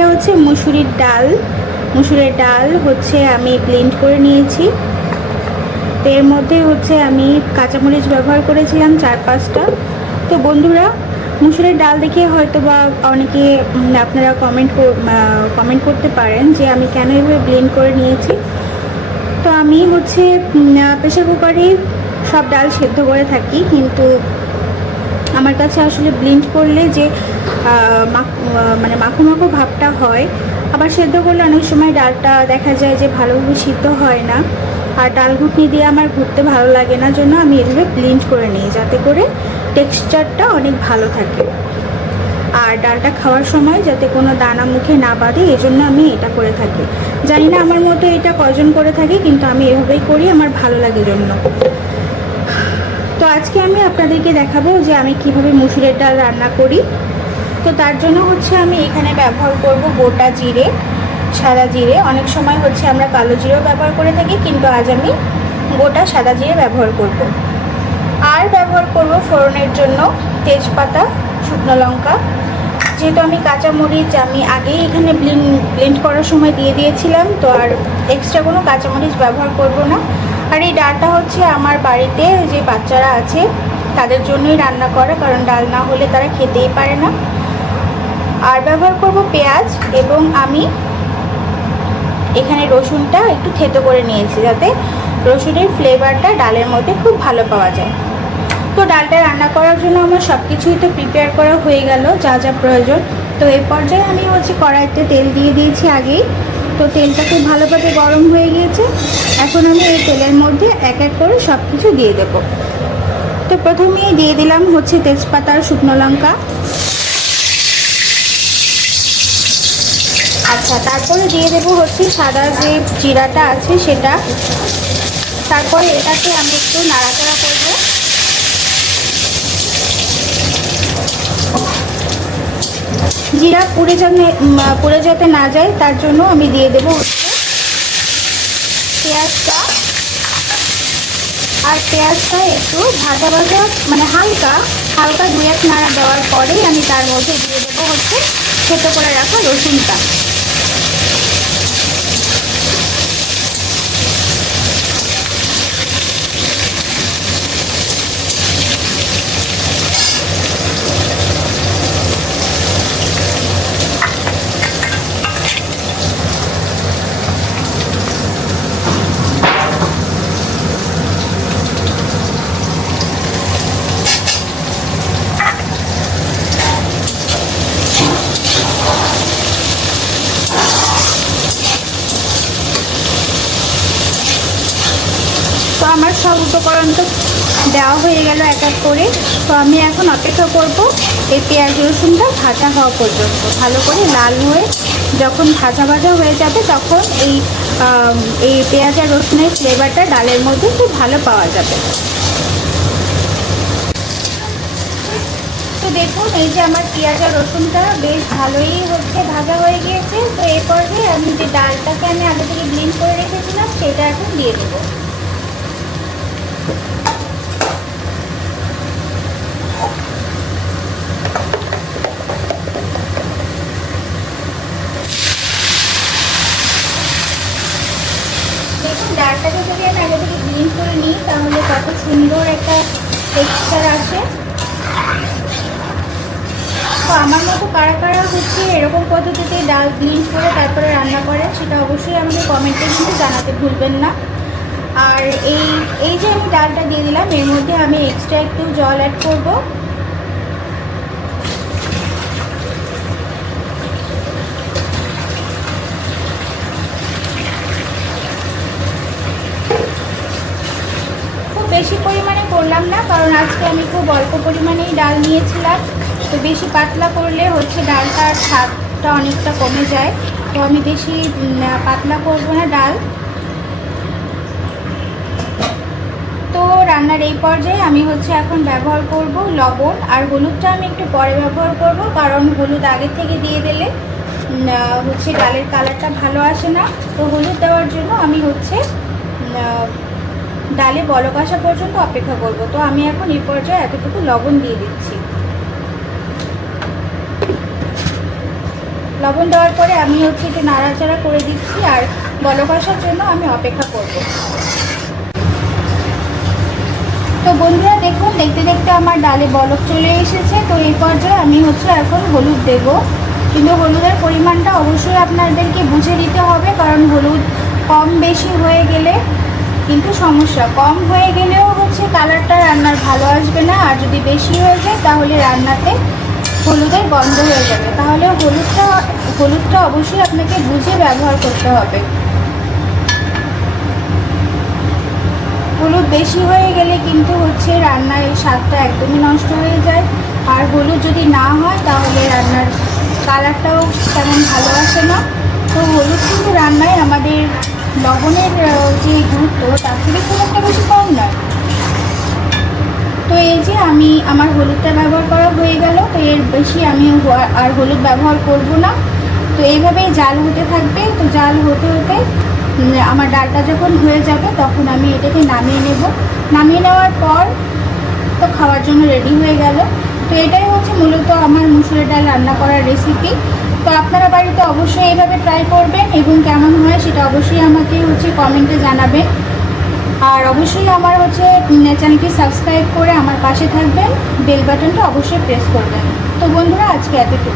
এটা হচ্ছে মুসুরের ডাল হচ্ছে আমি ব্লেন্ড করে নিয়েছি। তো এর মধ্যে হচ্ছে আমি কাঁচামরিচ ব্যবহার করেছিলাম 4-5টা। তো বন্ধুরা, মুসুরের ডাল দেখে হয়তো বা অনেকে আপনারা কমেন্ট করতে পারেন যে আমি কেন এভাবে ব্লেন্ড করে নিয়েছি। তো আমি হচ্ছে প্রেশার কুকারে সব ডাল সেদ্ধ করে থাকি, কিন্তু আমার কাছে আসলে ব্লেন্ড করলে যে মানে মাখো মাখো ভাবটা হয়, আবার সেদ্ধ করলে অনেক সময় ডালটা দেখা যায় যে ভালোভাবে সিদ্ধ হয় না, আর ডাল ঘুটনি দিয়ে আমার ঘুরতে ভালো লাগে না, জন্য আমি এভাবে ব্লেন্ড করে নিই যাতে করে টেক্সচারটা অনেক ভালো থাকে আর ডালটা খাওয়ার সময় যাতে কোনো দানা মুখে না বাঁধে, এজন্য আমি এটা করে থাকি। জানি না আমার মতো এটা কয়জন করে থাকে, কিন্তু আমি এভাবেই করি, আমার ভালো লাগে জন্য। তো আজকে আমি আপনাদেরকে দেখাবো যে আমি কিভাবে মুসুরের ডাল রান্না করি। তো তার জন্য হচ্ছে আমি এখানে ব্যবহার করব গোটা জিরে, সাদা জিরে। অনেক সময় হচ্ছে আমরা কালো জিরেও ব্যবহার করে থাকি, কিন্তু আজ আমি গোটা সাদা জিরে ব্যবহার করব। আর ব্যবহার করব ফোড়নের জন্য তেজপাতা, শুকনো লঙ্কা। যেহেতু আমি কাঁচামরিচ আমি আগেই এখানে ব্লেন্ড করার সময় দিয়ে দিয়েছিলাম, তো আর এক্সট্রা কোনো কাঁচামরিচ ব্যবহার করব না। আর এই ডালটা হচ্ছে আমার বাড়িতে যে বাচ্চারা আছে তাদের জন্যই রান্না করা, কারণ ডাল না হলে তারা খেতেই পারে না। আর ব্যবহার করব পেঁয়াজ, এবং আমি এখানে রসুনটা একটু থেতো করে নিয়েছি যাতে রসুনের ফ্লেভারটা ডালের মধ্যে খুব ভালো পাওয়া যায়। তো ডালটা রান্না করার জন্য আমার সব কিছুই তো প্রিপেয়ার করা হয়ে গেল, যা যা প্রয়োজন। তো এই পর্যায়ে আমি হচ্ছে কড়াইতে তেল দিয়ে দিয়েছি আগেই। তো তেলটা খুব ভালোভাবে গরম হয়ে গিয়েছে। এখন আমি এই তেলের মধ্যে এক এক করে সব কিছু দিয়ে দেব। তো প্রথমেই দিয়ে দিলাম হচ্ছে তেজপাতা আর শুকনো লঙ্কা। আচ্ছা, তারপরে দিয়ে দেব হচ্ছে সাদা যে জিরাটা আছে সেটা। তারপরে এটাকে আমি একটু নাড়াচাড়া করব। জিরা পুড়ে যাতে না যায় তার জন্য আমি দিয়ে দেব হচ্ছে পেঁয়াজটা। আর পেঁয়াজটা একটু ভাজা মানে হালকা 2-1 নাড়া দেওয়ার পরেই আমি তার মধ্যে দিয়ে দেবো হচ্ছে থেতো করে রাখা রসুনটা। তো আমার সব উপকরণ তো দেওয়া হয়ে গেল এক এক করে। তো আমি এখন অপেক্ষা করব এই পেঁয়াজ রসুনটা ভাজা হওয়া পর্যন্ত। ভালো করে লাল হয়ে যখন ভাজা হয়ে যাবে, তখন এই পেঁয়াজ আর রসুনের ফ্লেভারটা ডালের মধ্যে খুব ভালো পাওয়া যাবে। তো দেখুন, এই যে আমার পেঁয়াজ আর রসুনটা বেশ ভালোই হচ্ছে ভাজা হয়ে গিয়েছে। তো এই পর্যায়ে আমি যে ডালটাকে আমি আগে থেকে ব্লেন্ড করে রেখেছিলাম সেটা এখন দিয়ে দেবো। দেখুন, ডালটাকে যদি আমি আগে থেকে ব্লেন্ড করে নিই তাহলে কত সুন্দর একটা টেক্সচার আসে। তো আমার মতো কারা কারা হচ্ছে এরকম পদ্ধতিতে ডাল ব্লেন্ড করে তারপরে রান্না করে, সেটা অবশ্যই আমাকে কমেন্টে কিন্তু জানাতে ভুলবেন না। আর এই যে আমি ডালটা দিয়ে দিলাম, এর মধ্যে আমি এক্সট্রা একটু জল অ্যাড করব। খুব বেশি পরিমাণে করলাম না, কারণ আজকে আমি খুব অল্প পরিমাণেই ডাল নিয়েছিলাম। তো বেশি পাতলা করলে হচ্ছে ডালটার স্বাদটা অনেকটা কমে যায়। তো আমি বেশি পাতলা করব না ডাল। তো রান্নার এই পর্যায়ে আমি হচ্ছে এখন ব্যবহার করব লবণ, আর হলুদটা আমি একটু পরে ব্যবহার করব, কারণ হলুদ আগে থেকে দিয়ে দিলে হচ্ছে ডালের কালারটা ভালো আসে না। তো হলুদ দেওয়ার জন্য আমি হচ্ছে ডালে বলক আসা পর্যন্ত অপেক্ষা করব। তো আমি এখন এই পর্যায়ে এতটুকু লবণ দিয়ে দিচ্ছি। লবণ দেওয়ার পরে আমি হচ্ছে একটু নাড়াচাড়া করে দিচ্ছি আর বলক আসার জন্য আমি অপেক্ষা করব। তো বন্ধুরা দেখুন, দেখতে দেখতে আমার ডালে বলক চলে এসেছে। তো এই পর্যায়ে আমি হচ্ছে এখন হলুদ দেব, কিন্তু হলুদের পরিমাণটা অবশ্যই আপনাদেরকে বুঝে দিতে হবে, কারণ হলুদ কম বেশি হয়ে গেলে কিন্তু সমস্যা। কম হয়ে গেলেও হচ্ছে কালারটা রান্নার ভালো আসবে না, আর যদি বেশি হয়ে যায় তাহলে রান্নাতে হলুদের গন্ধ হয়ে যাবে। তাহলে হলুদটা অবশ্যই আপনাকে বুঝে ব্যবহার করতে হবে। হলুদ বেশি হয়ে গেলে কিন্তু হচ্ছে রান্নার এই স্বাদটা একদমই নষ্ট হয়ে যায়, আর হলুদ যদি না হয় তাহলে রান্নার কালারটাও তেমন ভালো আসে না। তো হলুদ কিন্তু রান্নায় আমাদের লবণের যে গুরুত্ব তার থেকে খুব একটা বেশি কম নয়। তো এই যে আমার হলুদটা ব্যবহার করা হয়ে গেল, তো এর বেশি আমি আর হলুদ ব্যবহার করব না। তো এইভাবেই জাল হতে থাকবে। তো জাল হতে হতে আমার ডালটা যখন হয়ে যাবে তখন আমি এটাকে নামিয়ে নেব। নামিয়ে নেওয়ার পর তো খাওয়ার জন্য রেডি হয়ে গেল। তো এটাই হচ্ছে মূলত আমার মুসুরের ডাল রান্না করার রেসিপি। তো আপনারা বাড়িতে অবশ্যই এইভাবে ট্রাই করবেন এবং কেমন হয় সেটা অবশ্যই আমাকে হচ্ছে কমেন্টে জানাবেন। আর অবশ্যই আমার হচ্ছে চ্যানেলটি সাবস্ক্রাইব করে আমার পাশে থাকবেন, বেল বাটনটা অবশ্যই প্রেস করবেন। তো বন্ধুরা আজকে এতটুকু।